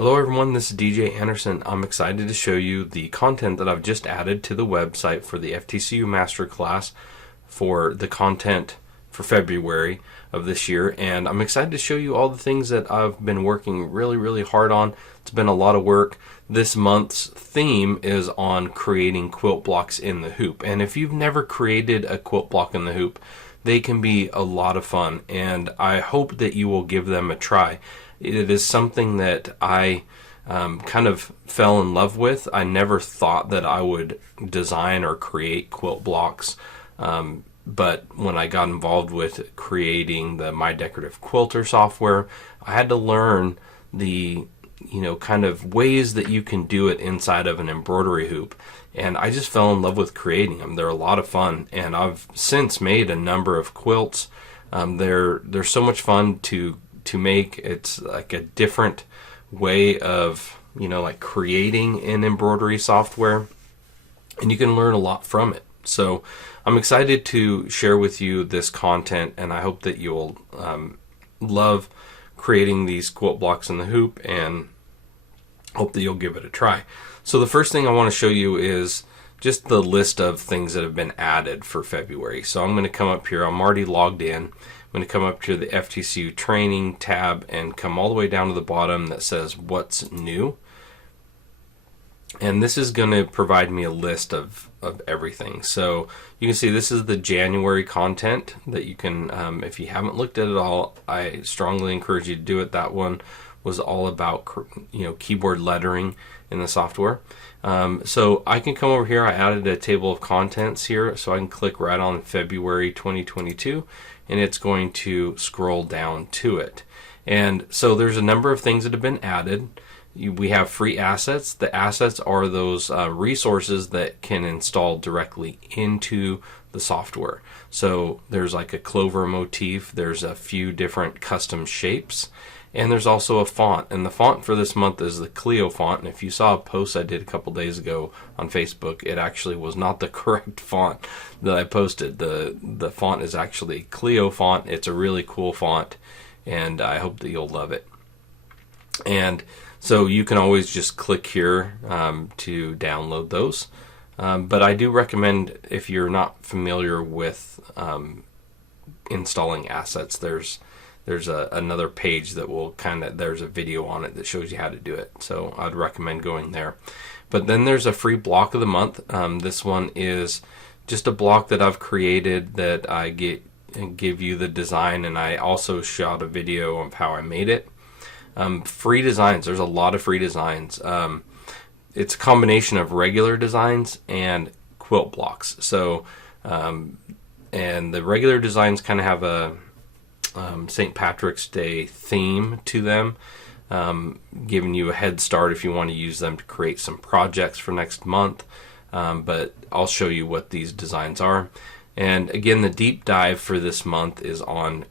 Hello everyone, this is DJ Anderson. I'm excited to show you the content that I've just added to the website for the FTCU Masterclass for the content for February of this year. And I'm excited to show you all the things that I've been working really hard on. It's been a lot of work. This month's theme is on creating quilt blocks in the hoop. And if you've never created a quilt block in the hoop, they can be a lot of fun. And I hope that you will give them a try. It is something that I kind of fell in love with. I never thought that I would design or create quilt blocks, but when I got involved with creating the My Decorative Quilter software, I had to learn the kind of ways that you can do it inside of an embroidery hoop. And I just fell in love with creating them. They're a lot of fun, and I've since made a number of quilts. They're so much fun to make. It's like a different way of like creating an embroidery software, and you can learn a lot from it. So I'm excited to share with you this content, and I hope that you'll love creating these quilt blocks in the hoop, and hope that you'll give it a try. So the first thing I want to show you is just the list of things that have been added for February. So I'm going to come up here. I'm already logged in. I'm going to come up to the FTCU training tab and come all the way down to the bottom that says what's new. And this is going to provide me a list of everything. So you can see this is the January content that you can, if you haven't looked at it all, I strongly encourage you to do it. That one was all about keyboard lettering in the software. So I can come over here. I added a table of contents here, so I can click right on February 2022, and it's going to scroll down to it. And so there's a number of things that have been added. We have free assets. The assets are those resources that can install directly into the software. So there's like a clover motif. There's a few different custom shapes. And there's also a font, and the font for this month is the Clio font. And if you saw a post I did a couple days ago on Facebook, it actually was not the correct font that I posted. The font is actually Clio font. It's a really cool font, and I hope that you'll love it. And so you can always just click here to download those. But I do recommend, if you're not familiar with installing assets, there's another page that will there's a video on it that shows you how to do it. So I'd recommend going there. But then there's a free block of the month. This one is just a block that I've created that I give you the design, and I also shot a video of how I made it. Free designs. There's a lot of free designs. It's a combination of regular designs and quilt blocks. So and the regular designs kind of have a St. Patrick's Day theme to them, giving you a head start if you want to use them to create some projects for next month. But I'll show you what these designs are. And again, the deep dive for this month is on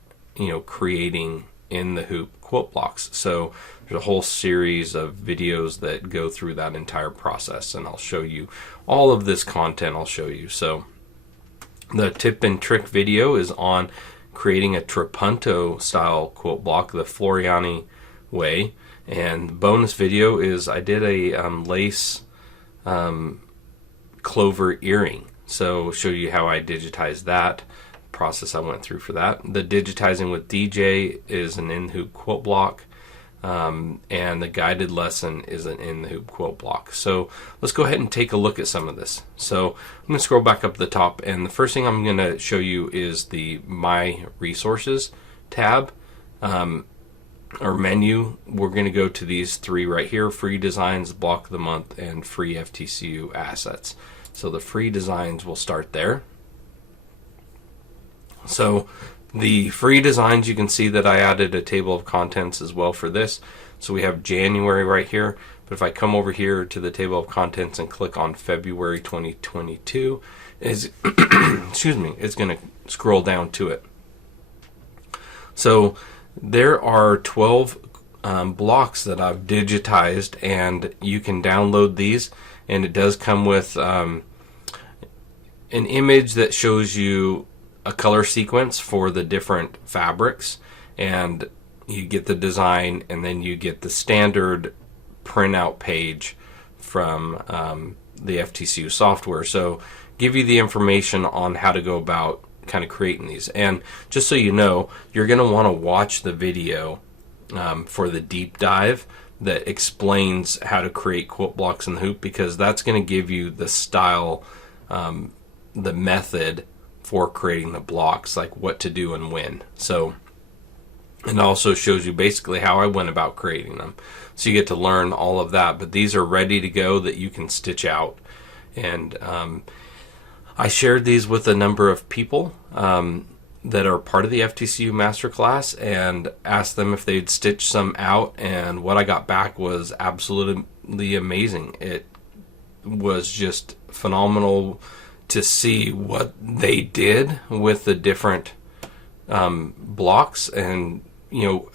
creating in the hoop quilt blocks. So there's a whole series of videos that go through that entire process, and I'll show you all of this content. I'll show you. So the tip and trick video is on creating a trapunto style quilt block the Floriani way, and the bonus video is I did a lace clover earring. So show you how I digitized that process I went through for that. The Digitizing with DJ is an in-the-hoop quilt block, and the guided lesson is an in-the-hoop quilt block. So let's go ahead and take a look at some of this. So I'm going to scroll back up to the top, and the first thing I'm going to show you is the My Resources tab or menu. We're going to go to these three right here: free designs, block of the month, and free FTCU assets. So the free designs will start there. So the free designs, you can see that I added a table of contents as well for this. So we have January right here, but if I come over here to the table of contents and click on February 2022, excuse me, it's going to scroll down to it. So there are 12 blocks that I've digitized, and you can download these, and it does come with an image that shows you a color sequence for the different fabrics, and you get the design, and then you get the standard printout page from the FTCU software. So give you the information on how to go about kind of creating these. And just so you know, you're going to want to watch the video for the deep dive that explains how to create quilt blocks in the hoop, because that's going to give you the style, the method for creating the blocks, like what to do and when. So it also shows you basically how I went about creating them. So you get to learn all of that, but these are ready to go that you can stitch out. And I shared these with a number of people that are part of the FTCU Masterclass and asked them if they'd stitch some out, and what I got back was absolutely amazing. It was just phenomenal to see what they did with the different blocks. And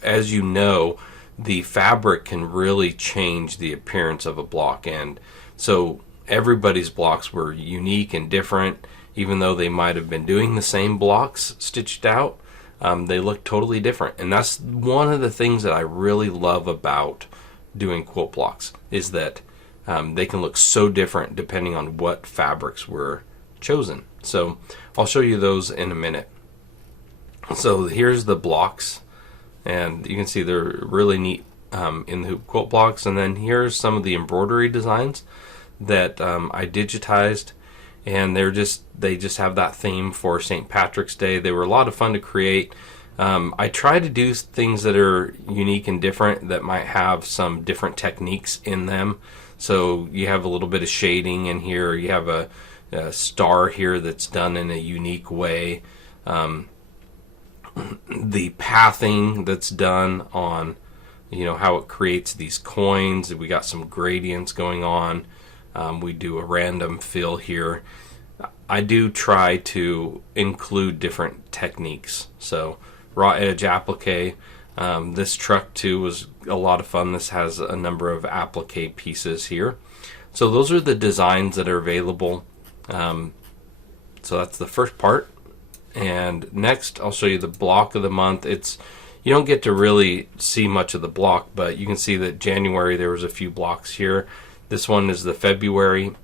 as you know, the fabric can really change the appearance of a block, and so everybody's blocks were unique and different. Even though they might have been doing the same blocks stitched out, they look totally different. And that's one of the things that I really love about doing quilt blocks, is that they can look so different depending on what fabrics were chosen. So I'll show you those in a minute. So here's the blocks, and you can see they're really neat in-the-hoop quilt blocks. And then here's some of the embroidery designs that I digitized, and they just have that theme for St. Patrick's Day. They were a lot of fun to create. I try to do things that are unique and different, that might have some different techniques in them. So you have a little bit of shading in here. You have a star here that's done in a unique way. The pathing that's done on, how it creates these coins. We got some gradients going on. We do a random fill here. I do try to include different techniques. So raw edge applique. This truck too was a lot of fun. This has a number of applique pieces here. So those are the designs that are available. So that's the first part. And next I'll show you the block of the month. You don't get to really see much of the block, but you can see that January there was a few blocks here. This one is the February,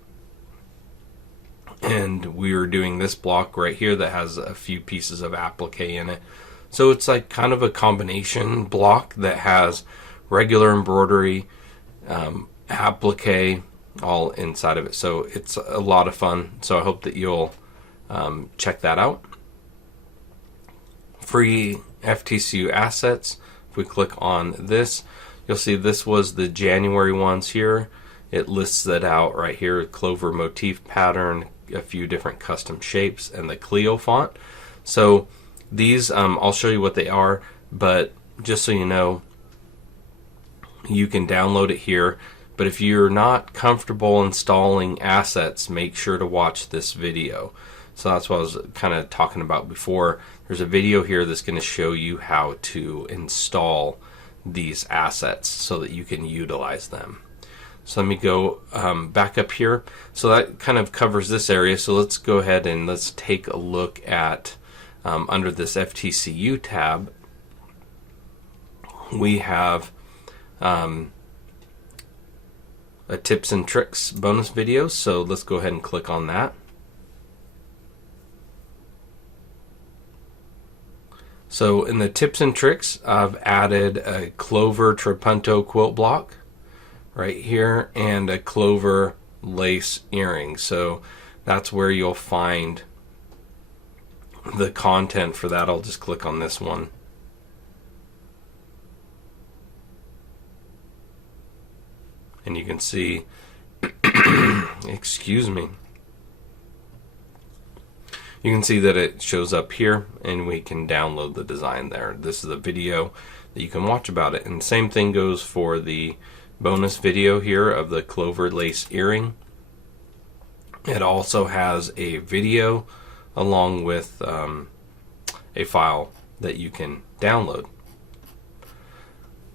and we are doing this block right here that has a few pieces of applique in it. So it's like kind of a combination block that has regular embroidery, applique all inside of it. So it's a lot of fun. So I hope that you'll check that out. Free FTCU assets. If we click on this, you'll see this was the January ones here. It lists that out right here: clover motif pattern, a few different custom shapes, and the Clio font. So these, I'll show you what they are, but just so you know, you can download it here. But if you're not comfortable installing assets, make sure to watch this video. So that's what I was kind of talking about before. There's a video here that's going to show you how to install these assets so that you can utilize them. So let me go back up here. So that kind of covers this area. So let's go ahead and let's take a look at under this FTCU tab. We have a tips and tricks bonus video. So let's go ahead and click on that. So in the tips and tricks, I've added a clover trapunto quilt block right here and a clover lace earring. So that's where you'll find the content for that. I'll just click on this one. And you can see, excuse me, you can see that it shows up here, and we can download the design there. This is a video that you can watch about it. And the same thing goes for the bonus video here of the clover lace earring. It also has a video along with a file that you can download.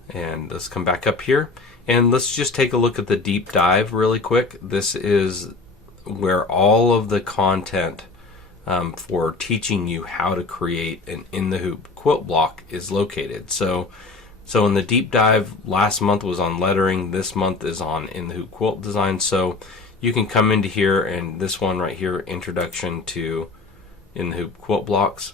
And let's come back up here, and let's just take a look at the deep dive really quick. This is where all of the content for teaching you how to create an in-the-hoop quilt block is located. So So in the deep dive, last month was on lettering, this month is on In-the-Hoop Quilt Design. So you can come into here, and this one right here, Introduction to In-the-Hoop Quilt Blocks.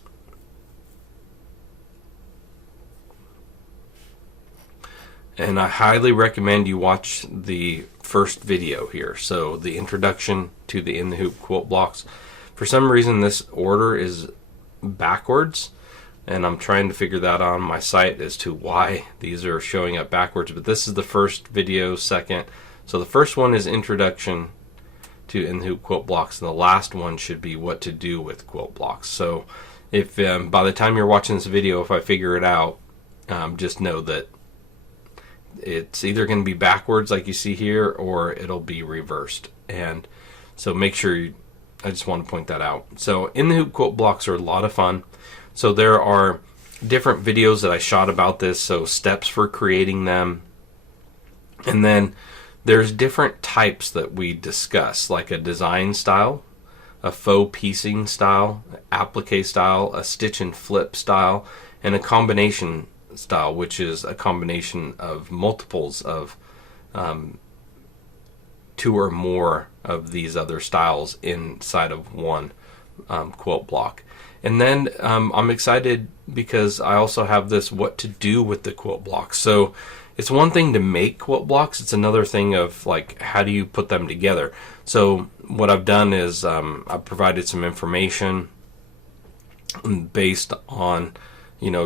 And I highly recommend you watch the first video here. So the introduction to the In-the-Hoop Quilt Blocks. For some reason this order is backwards, and I'm trying to figure that out on my site as to why these are showing up backwards. But this is the first video, second. So the first one is Introduction to In-the-Hoop Quilt Blocks, and the last one should be What to Do with Quilt Blocks. So if by the time you're watching this video, if I figure it out, just know that it's either going to be backwards like you see here, or it'll be reversed. And so make sure I just want to point that out. So In-the-Hoop Quilt Blocks are a lot of fun. So there are different videos that I shot about this, so steps for creating them. And then there's different types that we discuss, like a design style, a faux piecing style, applique style, a stitch and flip style, and a combination style, which is a combination of multiples of 2 or more of these other styles inside of one quilt block. And then I'm excited because I also have this What to Do with the quilt blocks. So it's one thing to make quilt blocks, it's another thing of like, how do you put them together? So what I've done is I've provided some information based on,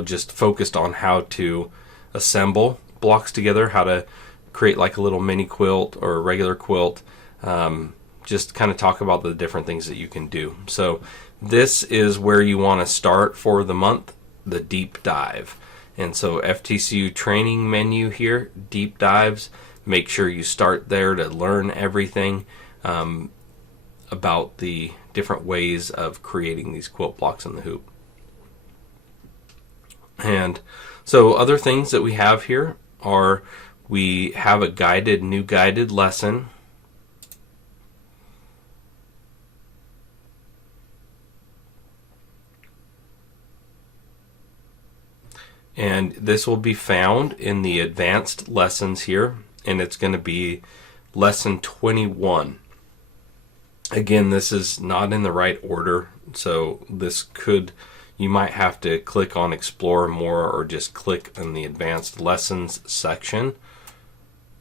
just focused on how to assemble blocks together, how to create like a little mini quilt or a regular quilt, just kind of talk about the different things that you can do. So this is where you want to start for the month, the deep dive. And so FTCU training menu here, deep dives, make sure you start there to learn everything about the different ways of creating these quilt blocks in the hoop. And so other things that we have here are, we have a new guided lesson. And this will be found in the advanced lessons here, and it's going to be lesson 21. Again, this is not in the right order, so you might have to click on Explore More, or just click on the Advanced Lessons section,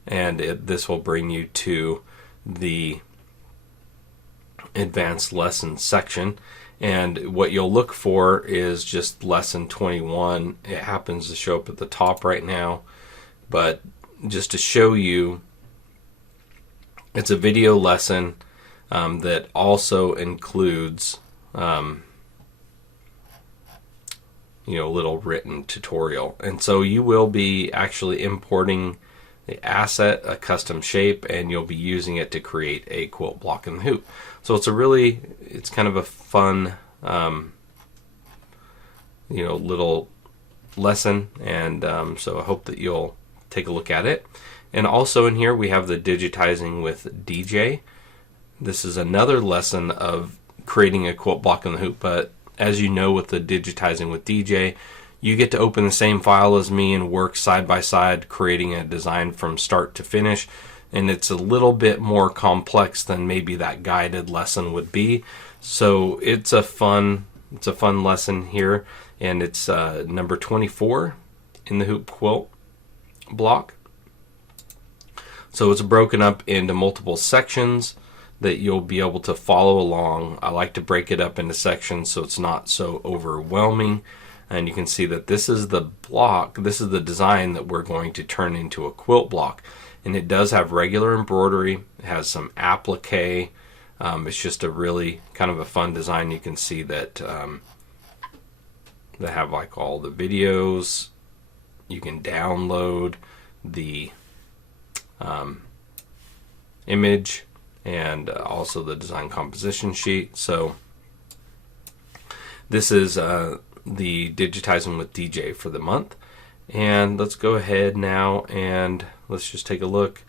and this will bring you to the Advanced Lessons section. And what you'll look for is just lesson 21. It happens to show up at the top right now, but just to show you, it's a video lesson that also includes little written tutorial. And so you will be actually importing the asset, a custom shape, and you'll be using it to create a quilt block in the hoop. So it's kind of a fun little lesson, and so I hope that you'll take a look at it. And also in here we have the Digitizing with DJ. This is another lesson of creating a quilt block in the hoop, but as you know, with the Digitizing with DJ, you get to open the same file as me and work side by side creating a design from start to finish. And it's a little bit more complex than maybe that guided lesson would be. So it's a fun lesson here, and it's number 24 in the hoop quilt block. So it's broken up into multiple sections that you'll be able to follow along. I like to break it up into sections so it's not so overwhelming. And you can see that this is the block, this is the design that we're going to turn into a quilt block. And it does have regular embroidery, it has some applique. It's just a really kind of a fun design. You can see that they have like all the videos. You can download the image and also the design composition sheet. So this is the Digitizing with DJ for the month. And let's go ahead now and let's just take a look.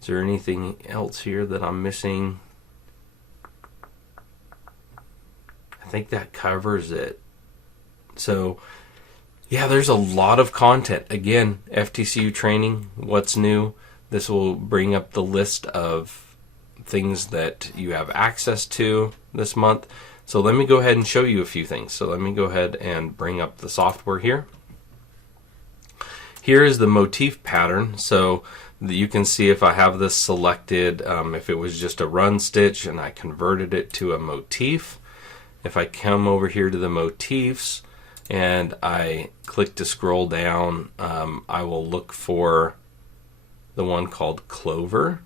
Is there anything else here that I'm missing? I think that covers it. So Yeah, there's a lot of content. Again, FTCU training, what's new. This will bring up the list of things that you have access to this month. So let me go ahead and show you a few things. So let me go ahead and bring up the software here. Here is the motif pattern. So you can see if I have this selected, if it was just a run stitch and I converted it to a motif. If I come over here to the motifs and I click to scroll down, I will look for the one called Clover.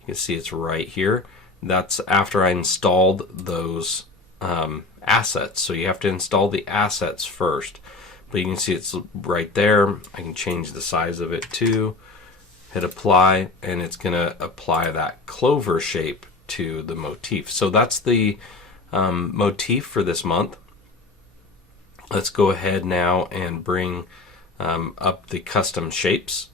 You can see it's right here. That's after I installed those assets. So you have to install the assets first. But you can see it's right there. I can change the size of it too. Hit apply, and it's going to apply that clover shape to the motif. So that's the motif for this month. Let's go ahead now and bring up the custom shapes.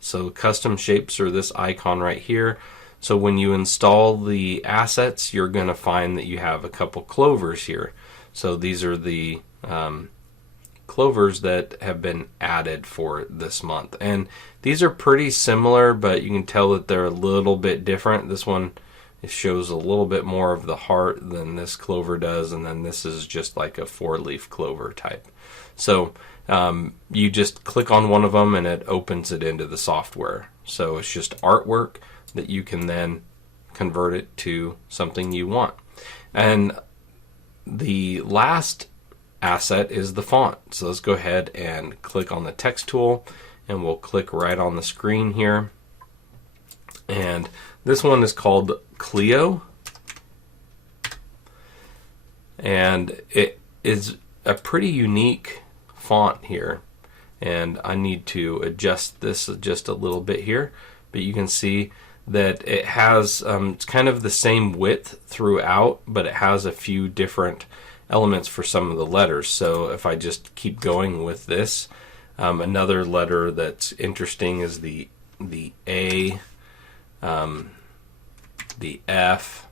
So custom shapes are this icon right here. So when you install the assets, you're going to find that you have a couple clovers here. So these are the clovers that have been added for this month. And these are pretty similar, but you can tell that they're a little bit different. This one, it shows a little bit more of the heart than this clover does, and then this is just like a 4-leaf clover type. So you just click on one of them and it opens it into the software. So it's just artwork that you can then convert it to something you want. And the last asset is the font. So let's go ahead and click on the text tool, and we'll click right on the screen here. And this one is called Clio, and it is a pretty unique font here, and I need to adjust this just a little bit here, but you can see that it has it's kind of the same width throughout, but it has a few different elements for some of the letters. So if I just keep going with this, another letter that's interesting is the A, the F.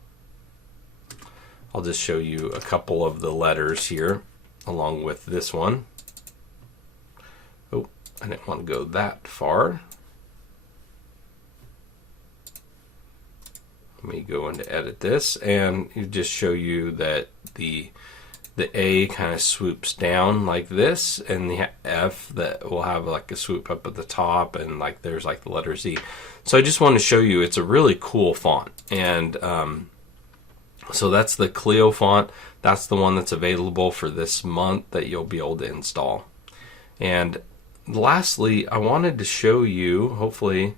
I'll just show you a couple of the letters here along with this one. Oh, I didn't want to go that far. Let me go into edit this, and you just show you that the A kind of swoops down like this, and the F that will have like a swoop up at the top, and like there's like the letter Z. So I just want to show you it's a really cool font, and so that's the Clio font. That's the one that's available for this month that you'll be able to install. And lastly, I wanted to show you, hopefully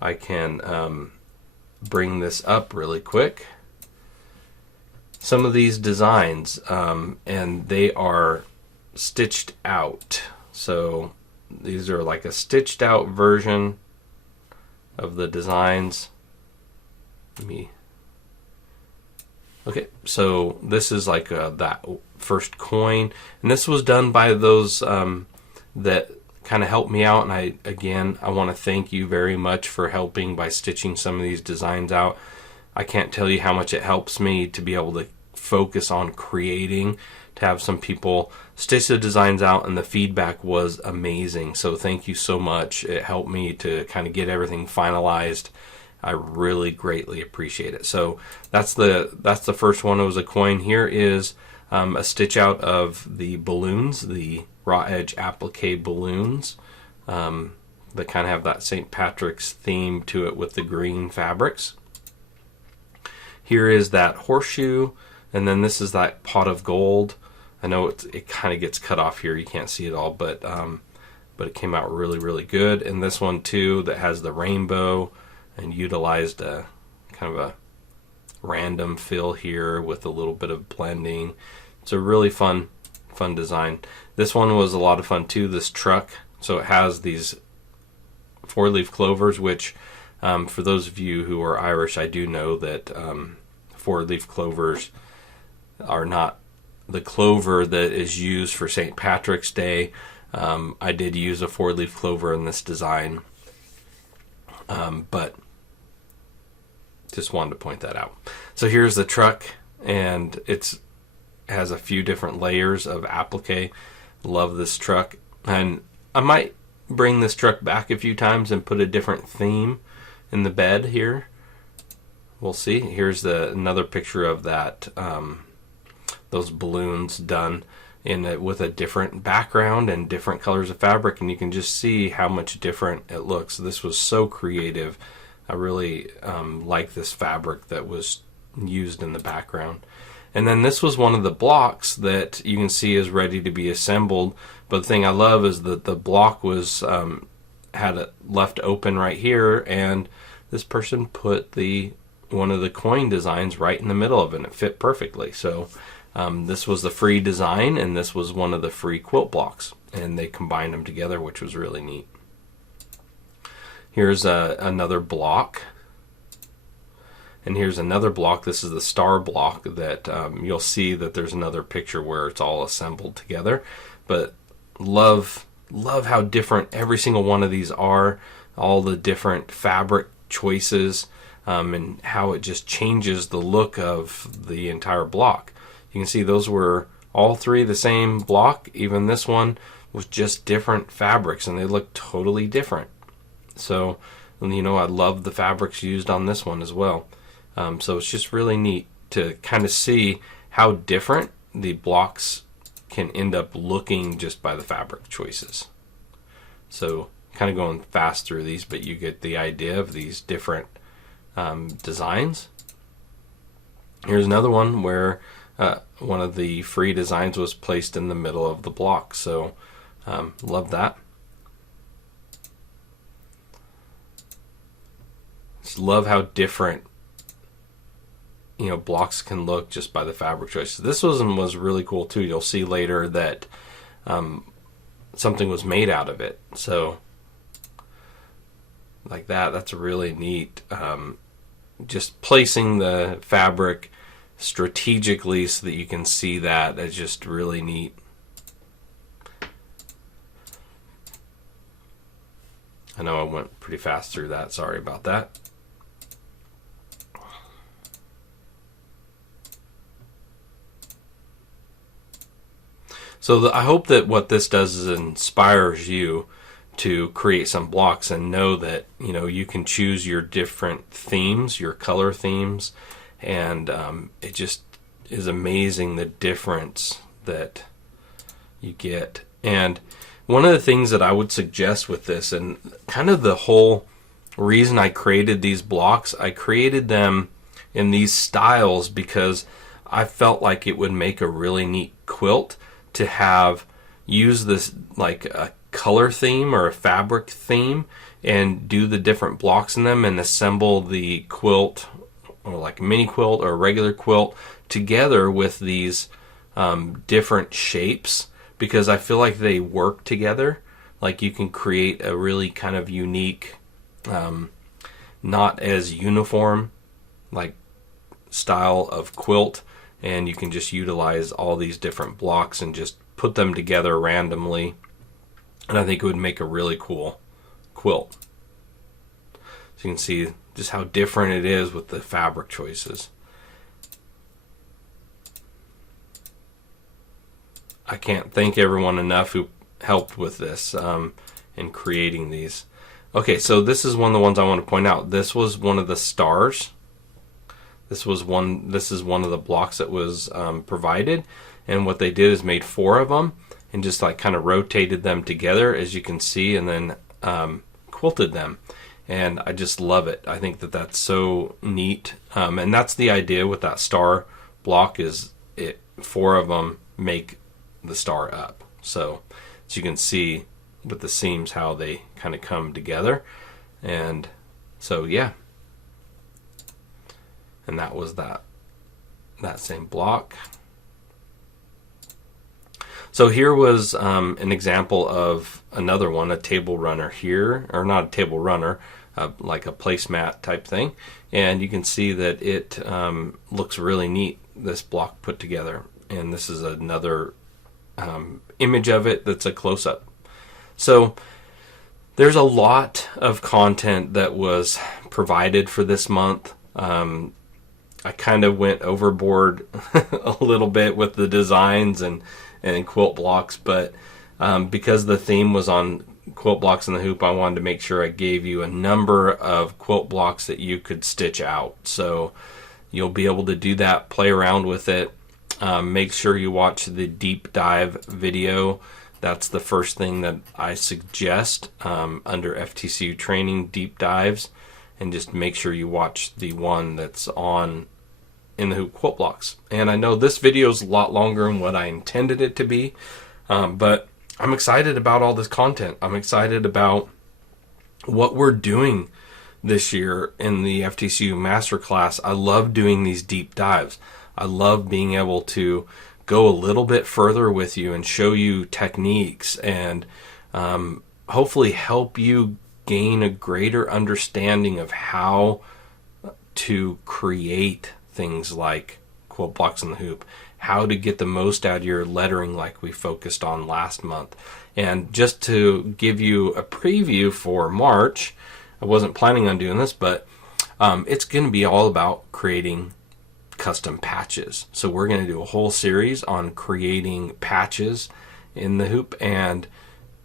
I can bring this up really quick, some of these designs, and they are stitched out. So these are like a stitched out version of the designs. Okay, so this is like that first coin, and this was done by those that kind of helped me out. And I want to thank you very much for helping by stitching some of these designs out. I can't tell you how much it helps me to be able to focus on creating, to have some people stitch the designs out, and the feedback was amazing. So thank you so much. It helped me to kind of get everything finalized. I really greatly appreciate it. So that's the first one. It was a coin. Here is a stitch out of the balloons, the raw edge applique balloons that kind of have that St. Patrick's theme to it with the green fabrics. Here is that horseshoe, and then this is that pot of gold. I know it kind of gets cut off here, you can't see it all, but it came out really, really good. And this one too that has the rainbow and utilized a kind of a random fill here with a little bit of blending. It's a really fun design. This one was a lot of fun too, this truck. So it has these 4-leaf clovers, which for those of you who are Irish, I do know that 4-leaf clovers are not the clover that is used for St. Patrick's Day. I did use a 4-leaf clover in this design, but just wanted to point that out. So here's the truck, and it has a few different layers of applique. Love this truck, and I might bring this truck back a few times and put a different theme in the bed here. We'll see. Here's another picture of that, those balloons done with a different background and different colors of fabric, and you can just see how much different it looks. This was so creative. I really like this fabric that was used in the background. And then this was one of the blocks that you can see is ready to be assembled. But the thing I love is that the block was had it left open right here, and this person put one of the coin designs right in the middle of it, and it fit perfectly. So this was the free design, and this was one of the free quilt blocks, and they combined them together, which was really neat. Here's another block. And here's another block. This is the star block that you'll see that there's another picture where it's all assembled together. But love how different every single one of these are, all the different fabric choices, and how it just changes the look of the entire block. You can see those were all three the same block. Even this one was just different fabrics, and they look totally different. So, you know, I love the fabrics used on this one as well. So it's just really neat to kind of see how different the blocks can end up looking just by the fabric choices. So kind of going fast through these, but you get the idea of these different designs. Here's another one where one of the free designs was placed in the middle of the block. So love that. Just love how different blocks can look just by the fabric choices. This one was really cool too. You'll see later that something was made out of it. So like that's really neat. Just placing the fabric strategically so that you can see that is just really neat. I know I went pretty fast through that. Sorry about that. So I hope that what this does is inspires you to create some blocks and know that you can choose your different themes, your color themes, and it just is amazing the difference that you get. And one of the things that I would suggest with this, and kind of the whole reason I created these blocks, I created them in these styles because I felt like it would make a really neat quilt to use this like a color theme or a fabric theme and do the different blocks in them and assemble the quilt, or like a mini quilt or a regular quilt, together with these different shapes, because I feel like they work together. Like you can create a really kind of unique, not as uniform like style of quilt, and you can just utilize all these different blocks and just put them together randomly, and I think it would make a really cool quilt. So you can see just how different it is with the fabric choices. I can't thank everyone enough who helped with this in creating these. Okay, so this is one of the ones I want to point out. This was one of the stars. This is one of the blocks that was provided, and what they did is made 4 of them and just like kind of rotated them together, as you can see, and then quilted them. And I just love it. I think that that's so neat, and that's the idea with that star block, is 4 of them make the star up. So as you can see with the seams how they kind of come together, and so yeah. And that was that same block. So here was an example of another one, a table runner here, or not a table runner, like a placemat type thing. And you can see that it looks really neat, this block put together. And this is another image of it that's a close-up. So there's a lot of content that was provided for this month. I kind of went overboard a little bit with the designs and and quilt blocks, but because the theme was on quilt blocks in the hoop, I wanted to make sure I gave you a number of quilt blocks that you could stitch out. So you'll be able to do that, play around with it. Make sure you watch the deep dive video. That's the first thing that I suggest under FTCU training, deep dives, and just make sure you watch the one that's on In-the-Hoop Quilt Blocks. And I know this video is a lot longer than what I intended it to be, but I'm excited about all this content. I'm excited about what we're doing this year in the FTCU Masterclass. I love doing these deep dives. I love being able to go a little bit further with you and show you techniques and hopefully help you gain a greater understanding of how to create things like quilt blocks in the hoop, how to get the most out of your lettering like we focused on last month. And just to give you a preview for March, I wasn't planning on doing this, but it's going to be all about creating custom patches. So we're going to do a whole series on creating patches in the hoop and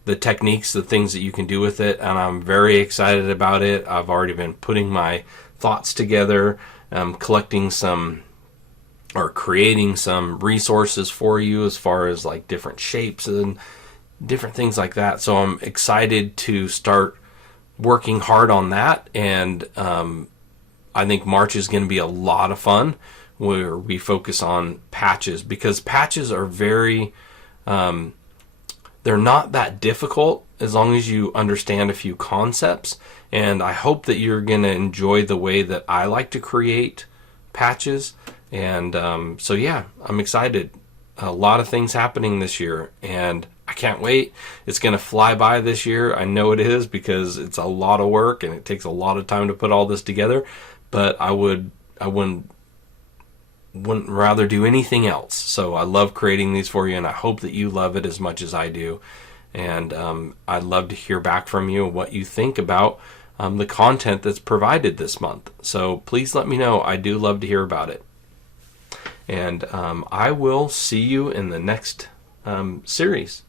the techniques, the things that you can do with it, and I'm very excited about it. I've already been putting my thoughts together, collecting some or creating some resources for you as far as like different shapes and different things like that. So I'm excited to start working hard on that, and I think March is going to be a lot of fun where we focus on patches, because patches are very they're not that difficult as long as you understand a few concepts, and I hope that you're going to enjoy the way that I like to create patches. And so yeah, I'm excited. A lot of things happening this year, and I can't wait. It's going to fly by this year. I know it is, because it's a lot of work and it takes a lot of time to put all this together, but I wouldn't rather do anything else. So I love creating these for you, and I hope that you love it as much as I do. And I'd love to hear back from you what you think about the content that's provided this month. So please let me know. I do love to hear about it. And I will see you in the next series.